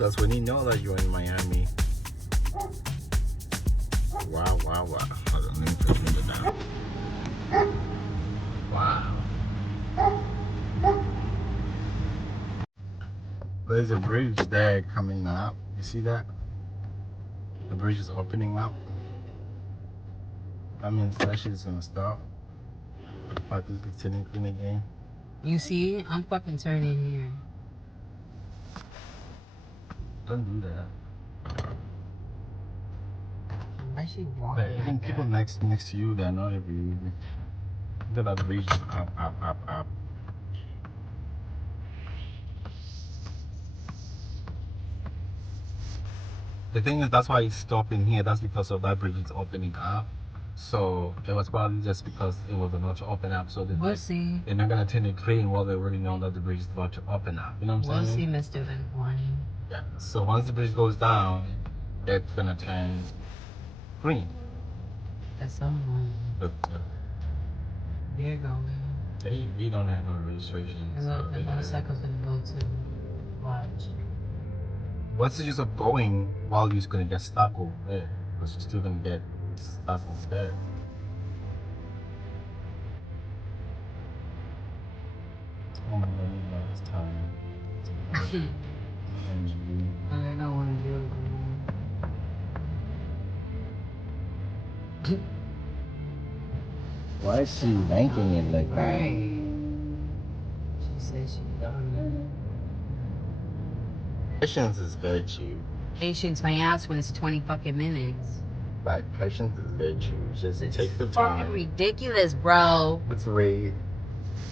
That's when you know that you're in Miami. Wow, wow, wow. Hold on, let me put the window down. Wow. There's a bridge there coming up. You see that? The bridge is opening up. That means that shit's gonna stop. Like it's turning clean again. You see? I'm fucking turning here. Don't do that. Why she But walking even like people that? next to you, they're not every. Look at that bridge up, up, up, up. The thing is, that's why it's stopping here. That's because of that bridge is opening up. So it was probably just because it was about to open up. So We'll see. they're not gonna turn the crane while they already know that the bridge is about to open up. You know what I'm We'll see, saying? Mr. One. Yeah. So once the bridge goes down, it's gonna turn green. That's so annoying. Look, There you go, man. we don't have no registration. And look, the motorcycle's gonna go to watch. What's the use of going while you're gonna get stuck over there? Because you're still gonna get stuck instead. Oh my god, you know it's time. I don't want to do it. Why is she ranking it like that? Right. She said she done. Patience is very cheap. Patience my ass when it's 20 fucking minutes. Like, patience is very cheap. Just take the Fucking time. ridiculous, bro. Let's wait.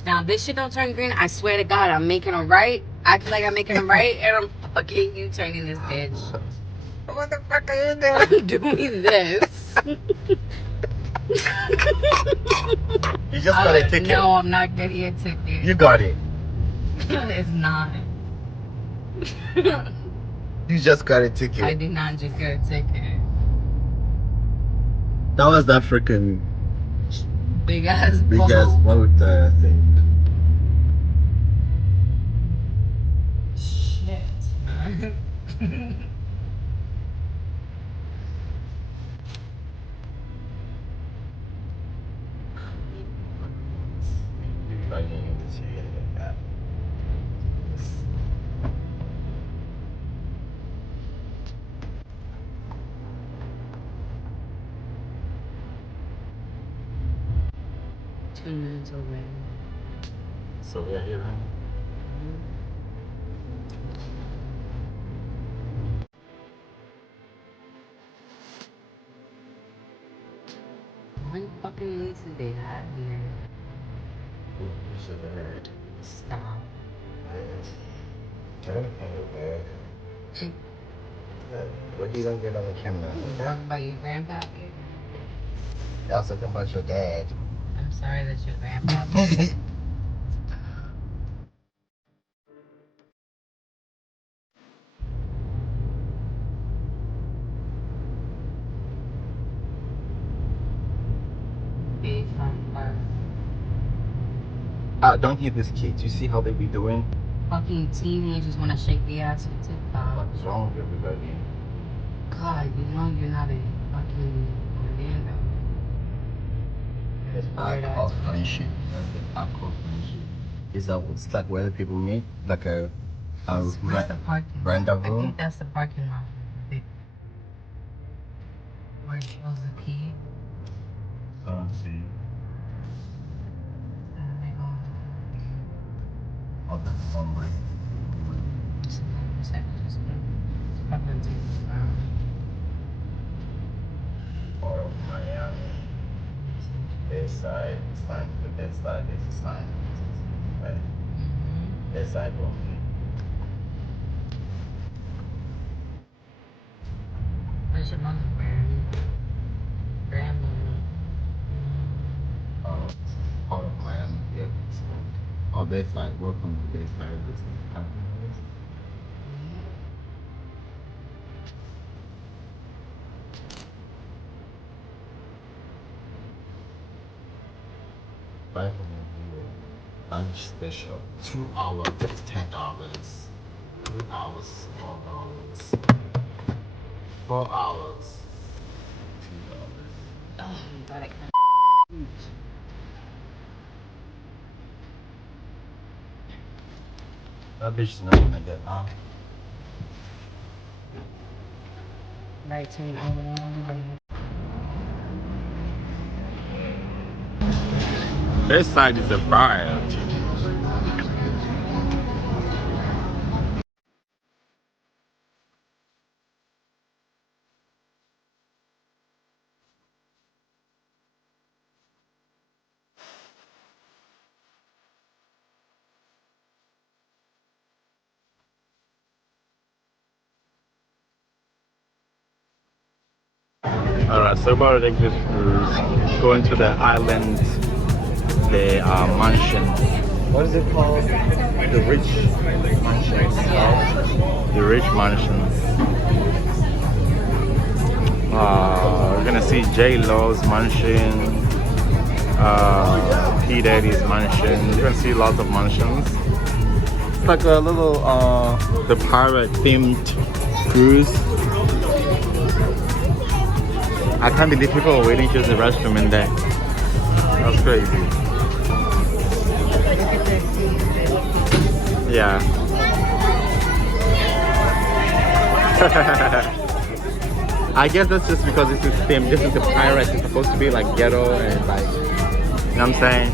Now, if this shit don't turn green, I swear to God, I'm making a right. I feel like I'm making a right, and I'm fucking you turning this bitch. What the fuck are you doing? I'm doing this. You just got a ticket. No, I'm not getting a ticket. You got it. It's not. You just got a ticket. I did not just get a ticket. That was that freaking Big ass boat thing. Shit. Two minutes away. So we're here, huh? How many fucking minutes did they have here? You should have heard. Stop. Turn the camera back. What you gonna get on the camera? Talk about your grandpappy. I was talking about your dad. I'm sorry that your grandpappy. Be from Don't hit this kid. You see how they be doing? fucking teenagers want to shake the ass on TikTok. What's wrong with everybody? God, you know you're not a fucking banana. It's Weird not ass called friendship. It's not called friendship. It's like where the people meet, like a Where's the parking lot? I rendezvous. think that's the parking lot. Where it shows the key. See. And they go. Oh, that's somebody. Just a second, just fucking take this out. Or Miami. This side, sign for this side, this is sign. Right. This side will be. Where's your mother wearing? Grandmother. Out of Miami. Yeah. Oh, this side. Welcome to this side. This is Buy from you. Lunch special. 2 hours, $10. 2 hours, 4 hours, 4 hours, 2 hours. Oh, God, I can't. That bitch is not gonna get now. Right to me. This side is a fire. Alright, so about to take this cruise, going to the island, the mansion. What is it called? The rich mansions. The rich mansions. We're gonna see J Lo's mansion, P Daddy's mansion. You're gonna see lots of mansions. It's like a little the pirate themed cruise. I can't believe people are waiting to use the restroom in there. That's crazy. Yeah. I guess that's just because this is themed. This is the pirates. It's supposed to be like ghetto and like, you know what I'm saying?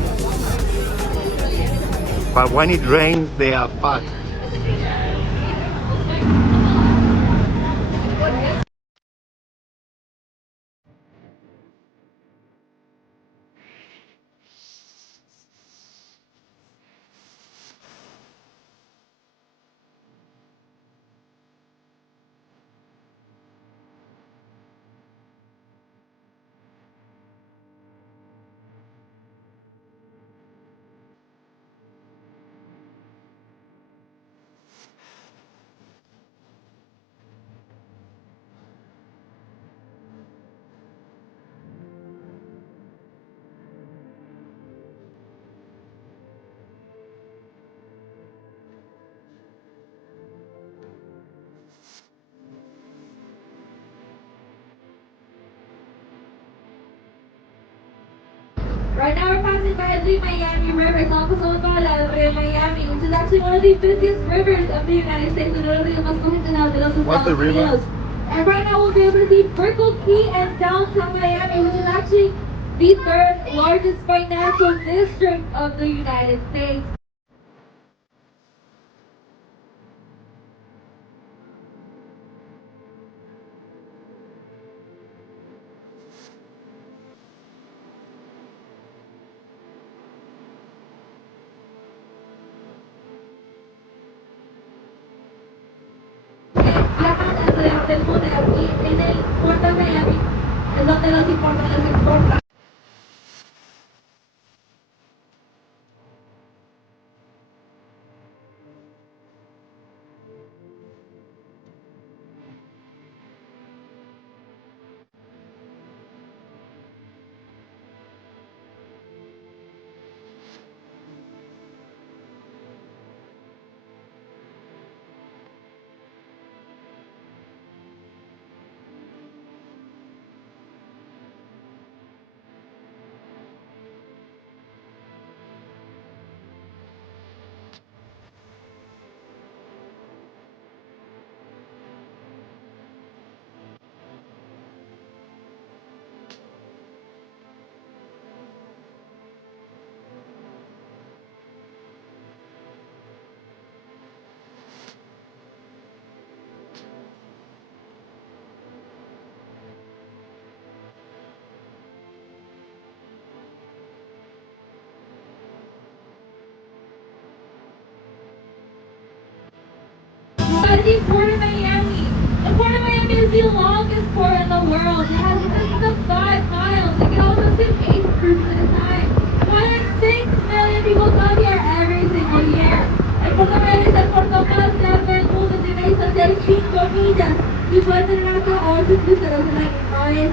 But when it rains, they are fucked. Right now we're passing by the Miami River. It's also called Miami, which is actually one of the busiest rivers of the United States. What's the river? And right now we'll be able to see Brickell Key and downtown Miami, which is actually the third largest financial district of the United States. Viajan alrededor del mundo y en el puerto de Miami es donde los importan los exportan. The Port of Miami. The Port of Miami is the longest port in the world. It has a distance of 5 miles. It can also fit 8 cruises at a time. More than 6 million people come here every single year. El Puerto Miami es el puerto más grande del mundo. Tiene distancia de 5 millas y puede tener hasta 8 cruceros en la misma vez.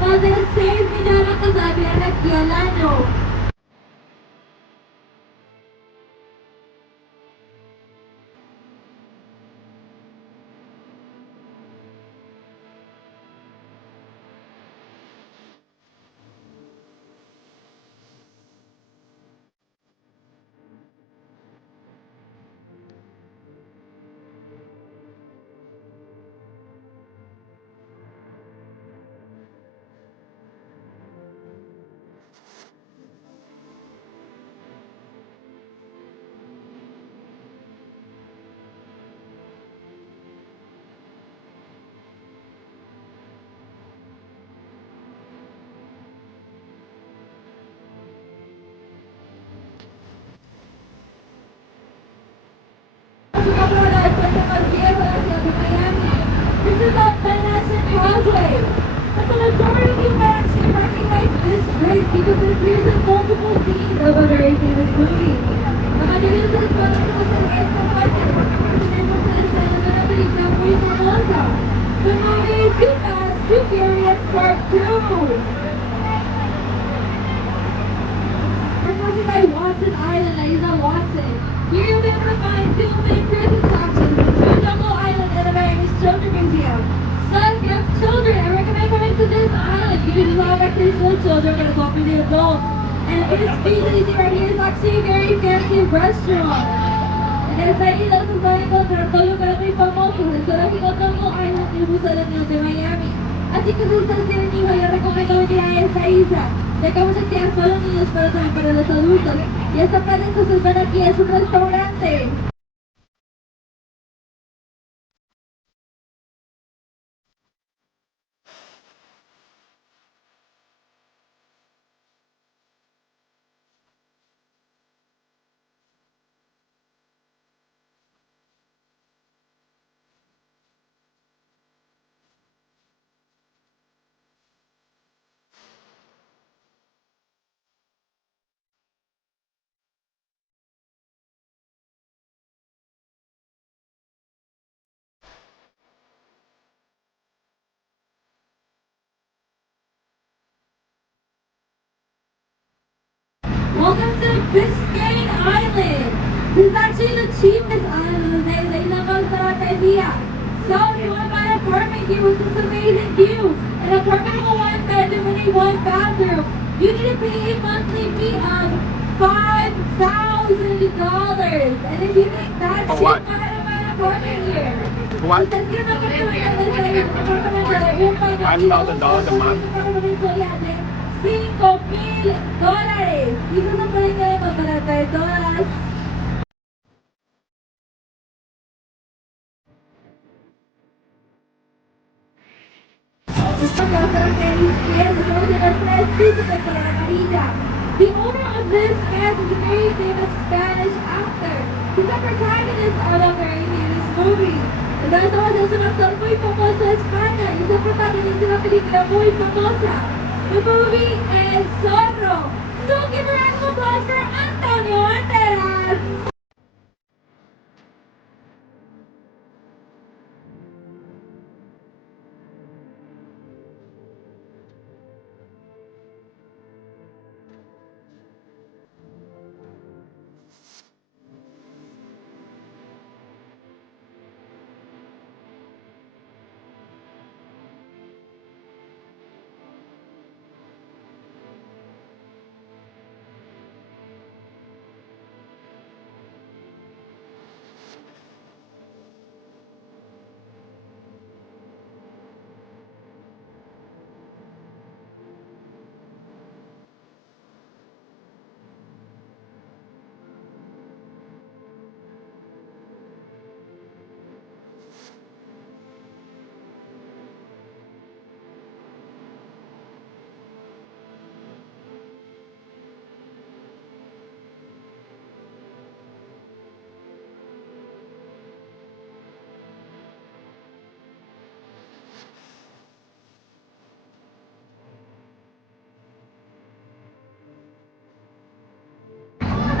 Más de 6 millones de personas vienen aquí al año. way. But the majority of you might actually recognize this bridge because it appears in multiple scenes of a very famous movie. La mayoría de ustedes pueden reconocer esta parte porque pertenecemos a la escena de una película muy famosa. The movie Too Fast, Too Furious Part 2. We're talking about Watson Island, la isla Watson. Here you'll be able to find two main tourist attractions, the Jungle Island and the Miami Children's Museum. So if you have children, I recommend coming to this island. You can love actually still children, but it's open to the adults. And this beach that you see right here is actually a very fancy restaurant. En esta isla se pueden encontrar dos lugares muy famosos, el zoológico Jungle Island y el Museo de Niños de Miami. Así que si ustedes tienen hijos, yo recomiendo venir a esta isla, ya que muchas actividades para los niños, pero también para los adultos. Y esta tarde entonces ven aquí, es un restaurante. Welcome to Biscayne Island. This is actually the cheapest island in the isla más barata del día. So if you want to buy an apartment here with this amazing view, an apartment with one bedroom and a one bathroom, you need to pay a monthly fee of $5,000. And if you think that's cheap, what? go ahead and buy an apartment here. What? Ustedes quieren un apartamento de un apartamento de un baño y dos $5,000 a month? apartamento de $5,000. Y eso no puede quedar más barata de todas. The owner of this cast is a very famous Spanish actor. He's the protagonist of a very famous movie. Entonces es un actor muy famoso de España y es el protagonista de una película muy famosa. The movie El Zorro. So give a round of applause for Antonio Banderas.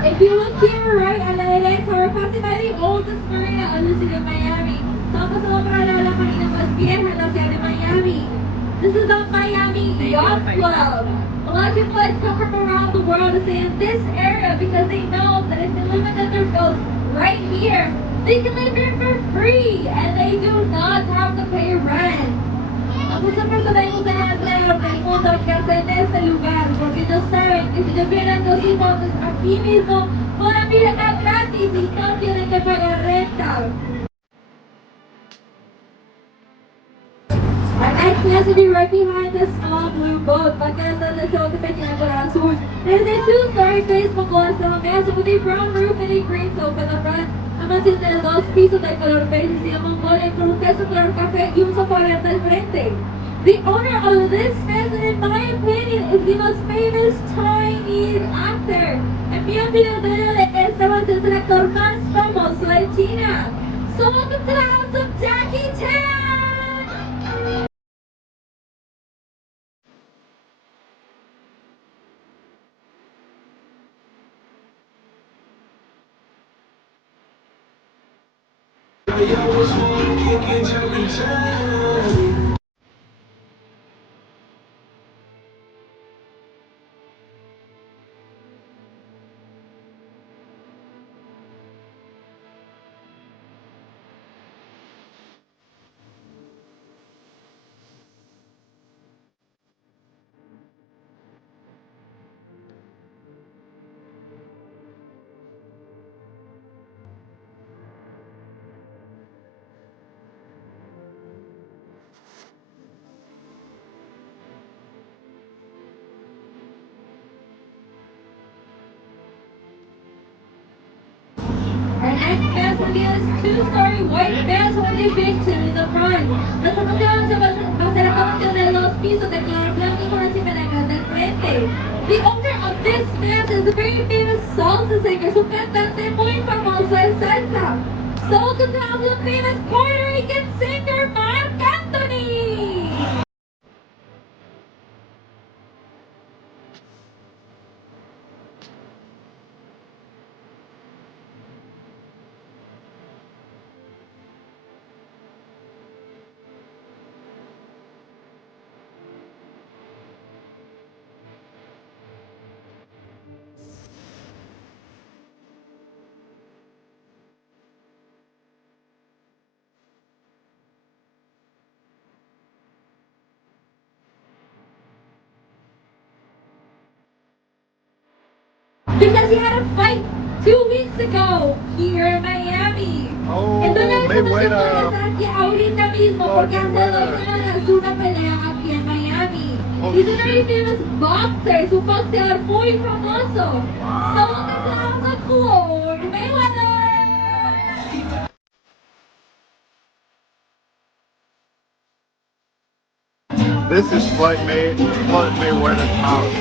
If you look here right at la derecha, we're passing by the oldest marina of the city of Miami. Estamos pasando por la marina más vieja en la ciudad de Miami. This is the Miami Yacht Club. A lot of people like to come from around the world to stay in this area because they know that if they live in their boats right here, they can live here for free and they do not have to pay rent. A muchas personas les gusta alrededor del mundo que hacen en este lugar porque ellos saben que si ellos vienen los hijos aquí mismo podrán vivir acá gratis y no tienen que pagar renta. Our next nest will be right behind this small blue boat. Pagkatapos na sa Otopeña Coral Sur. There's a two-story basement colosseum mansion with a brown roof and a green sofa in the front. La mansión tiene dos pisos de color beige y un mole con un techo color café y un sofá verde al frente. The owner of this mansion, in my opinion, is the most famous Chinese actor. En mi opinión, el dueño de esta mansión es el actor más famoso de China. So welcome to the house of Jackie Chan! Our next fast will be this two-story white fast with a big two in the front. Basta magkakaroon de los pisos de color blanco con la chimenea del frente. The owner of this fast is a very famous salsa singer, su cantante muy famoso en salsa. Sold to the famous Puerto Rican singer Marc Anthony. Because he had a fight 2 weeks ago here in Miami. Oh, Entonces, Mayweather. está aquí ahorita mismo porque hace 2 semanas una pelea aquí en Miami. Oh, He's a very shit. famous boxer, es un boxeador muy famoso. So, this is Floyd Mayweather. This is Floyd Mayweather's house.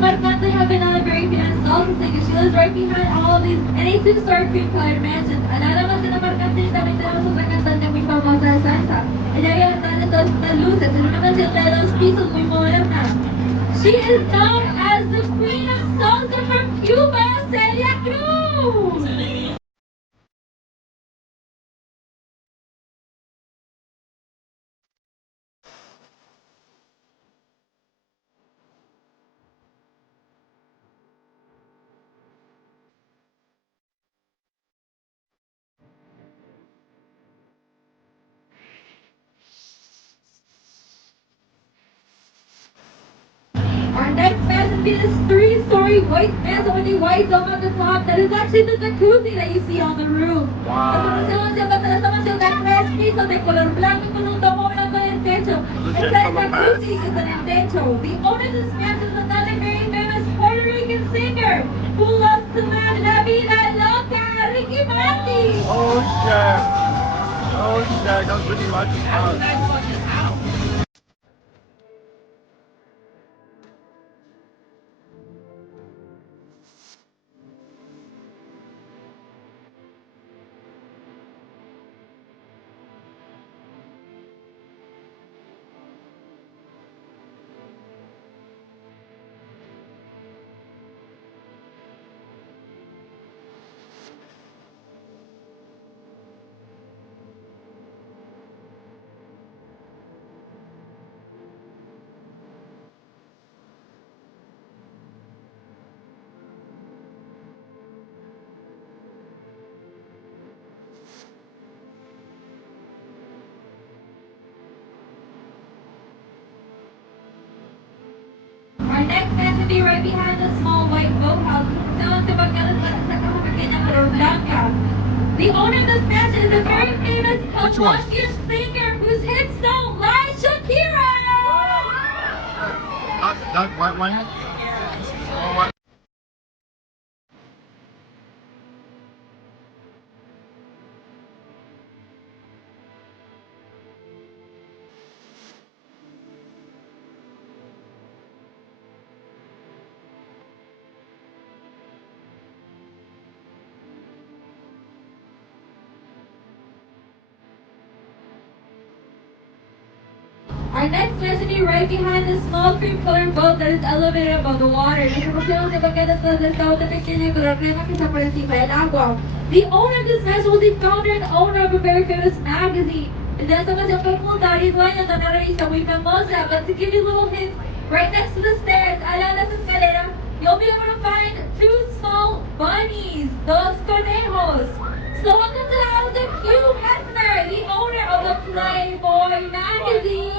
Marcante have another very famous salsa singer. She lives right behind all of these. And a two-story cream-colored mansion. Nada más en la Marcante también tenemos otra cantante muy famosa de salsa. Ella había estado en todas las luces en una canción de 2 pisos muy moderna. She is known as the Queen of Salsa from Cuba, Celia Cruz. Our next fast will be this three-story white mansion with a white dome on the top. That is actually the jacuzzi that you see on the roof. Wow. Esta mansión de 3 pisos de color blanco con un domo blanco en el techo. Está el jacuzzi que está en el techo. The owner of this mansion is another very famous Puerto Rican singer who loves to live la vida loca, Ricky Martin. Oh shit. Oh shit. That's pretty much his house. Our next man will be right behind the small white boathouse. The owner of this mansion is a very famous Which one? Colombian singer whose hits don't lie, Shakira! That white one? Oh, what? Our next recipe right behind the small cream colored boat that is elevated above the water. The owner of this vessel was the founder and owner of a very famous magazine. And that's how much but to give you little hints, right next to the stairs, you'll be able to find two small bunnies, dos conejos. So welcome to the house of Hugh Hefner, the owner of the Playboy magazine.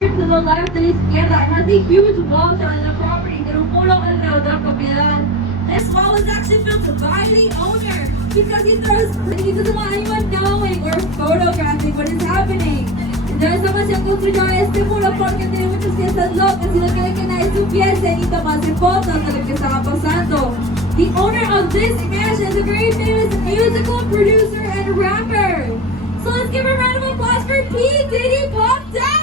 To the left de la izquierda has a huge wall on the property that muro alrededor de la propiedad. This wall was actually filmed by the owner because he doesn't want anyone knowing or photographing what is happening. Entonces se construyó este muro porque tiene muchas fiestas locas y no quiere que nadie supiese ni tomase fotos de lo que estaba pasando. The owner of this mansion is a very famous musical producer and rapper. So let's give a round of applause for P. Diddy Puff Daddy!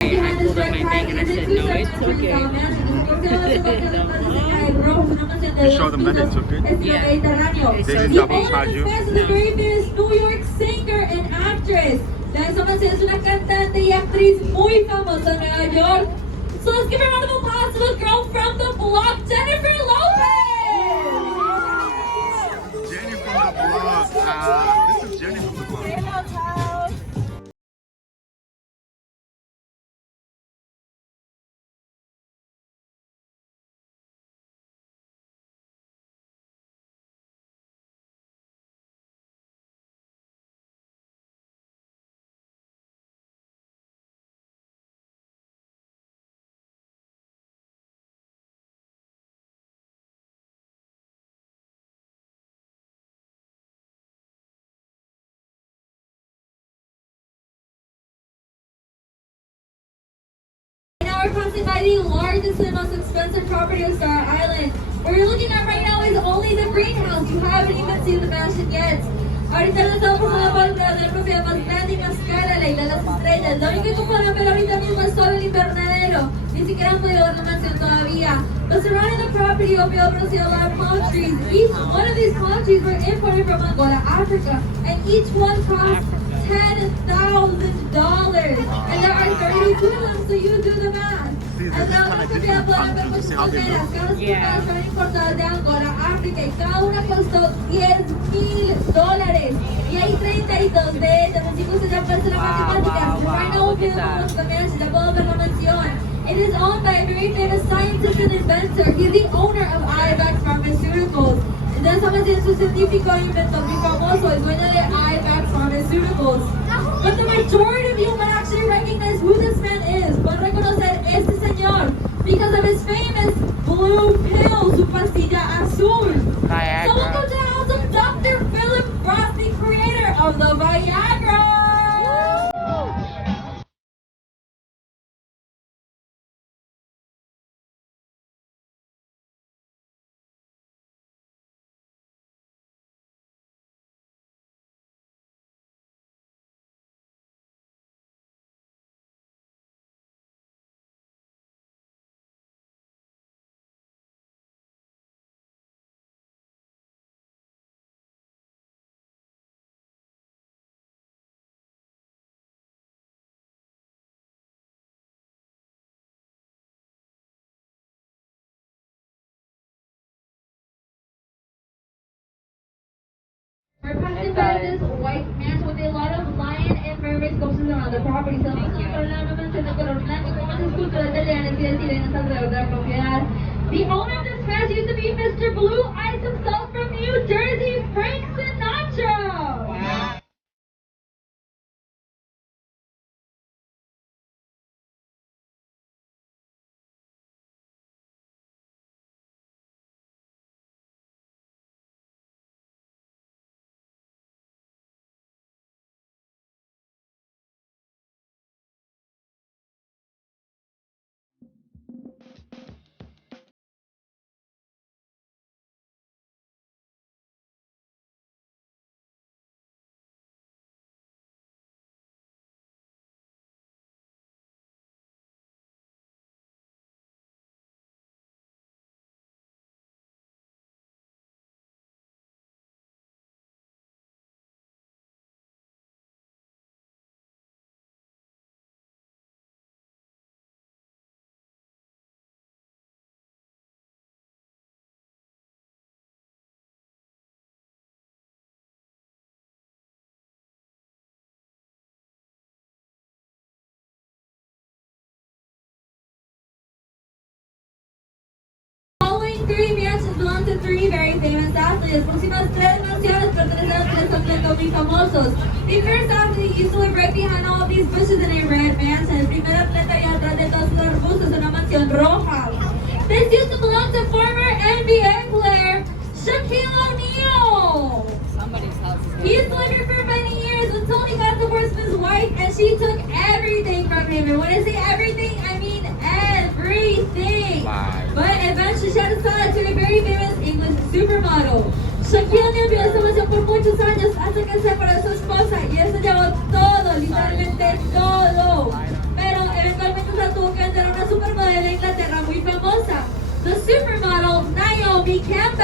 Behind this red car, and I said, no, it's okay. You show them that they took it? Estilo Yeah. mediterráneo. They didn't The double owner charge of you? this is a very famous New York singer and actress. Dahil sa Mansion es una cantante y actriz muy famosa en Nueva York. So let's give a round of applause to the girl from the block, Jennifer Lopez! Jenny from the blog. This is Jenny from the blog. Now we're passing by the largest and most expensive property on Star Island. What we're looking at right now is only the greenhouse. You haven't even seen the mansion yet. Ahorita nos estamos pasando por la propiedad más grande y más cara, la isla de las estrellas. Lo único que podemos ver ahorita mismo es solo el invernadero. Ni siquiera han podido ver la mansión todavía. But surrounding the property, you'll be able to see a lot of palm trees. Each one of these palm trees were imported from Angola, Africa, and each one cost $10,000. And there are 32 of them, so you do the math. See, this And is now kinda nosotros different podemos countries. ver You see how they palmeras. look? Cada Yeah. palmeras son importadas de Angola, África, y cada una costó $10,000. Y hay 32 de ellas, así que usted ya puede hacer la matemática. So right now we'll be able to look at the mansion, ya puedo ver la mansión. It is owned by a very famous scientist and inventor. He's the owner of IVAX Pharmaceuticals. Entonces, vamos a decir su científico inventor muy famoso, el dueño de IVAX Pharmaceuticals. But the majority of you might actually recognize who this man is. Pueden reconocer este señor because of his famous blue pill, su pastilla azul. So welcome to the house of Dr. Philip Ross, the creator of the Viagra. We're passing by this white mansion with a lot of lion and mermaid sculptures around the property. So vamos a hablar nuevamente de color blanco con más esculturas de leones y de sirenas alrededor de la propiedad. The owner of this mansion used to be Mr. Blue Eyes himself from New Jersey, Frank Sinatra. Wow. Following three mansions belong to three very famous athletes. Las próximas tres mansiones pertenecen a tres atletas muy famosos. The first athlete used to live right behind all of these bushes in a red mansion. El primer atleta y atrás de todos los arbustos en una mansión roja. This used to belong to former NBA player Shaquille O'Neal. Somebody's house is He used to live here for many years until he got divorced from his wife and she took everything from him. And when I say everything, I mean everything. But eventually she had to sell it to a very famous English supermodel. Shaquille O'Neal vivió esta mansión por muchos años hasta que se separó de su esposa y eso llevó todo, literalmente todo. Pero eventualmente se tuvo que vender a una supermodelo de Inglaterra muy famosa. The supermodel Naomi Campbell.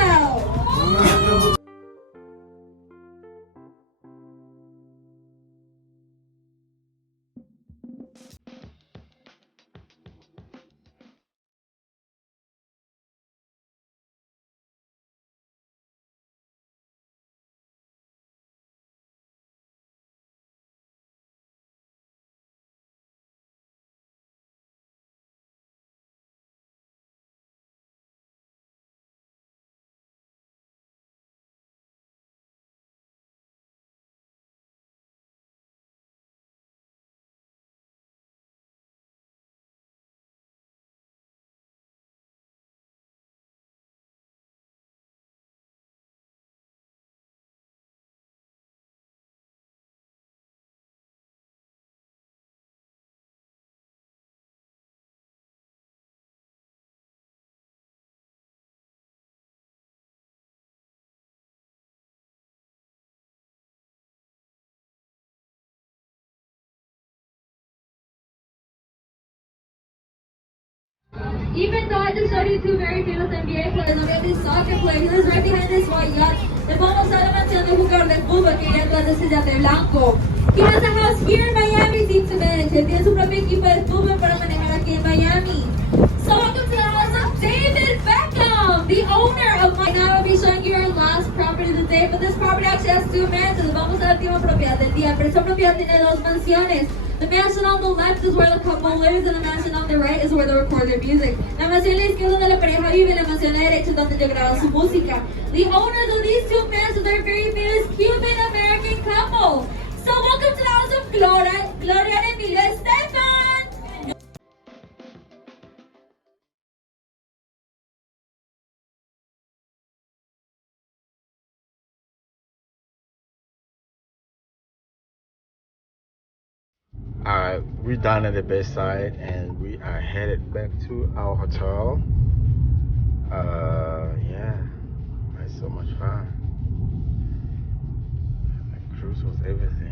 Even though I just showed you two very famous NBA players, look at this soccer player who's right behind this white yacht. Les vamos a la mansión de jugador de fútbol que ya es de Estudiante Blanco. He has a house here in Miami, Team Cement. Él tiene su propio equipo de fútbol para manejar aquí en Miami. So welcome to the house of David Beckham, the owner of my. Now I'll be showing you our last property of the day, but this property actually has two mansions. Vamos a la última propiedad del día, pero esta propiedad tiene dos mansiones. The mansion on the left is where the couple lives, and the mansion on the right is where they record their music. La mansión a la izquierda donde la pareja vive, la mansión a la derecha es donde ellos graban su música. The owners of these two mansions are a very famous Cuban-American couple. So welcome to the house of Gloria and Emilio Estefan. Alright, we're done at the bedside and we are headed back to our hotel. Yeah, it's so much fun. The cruise was everything.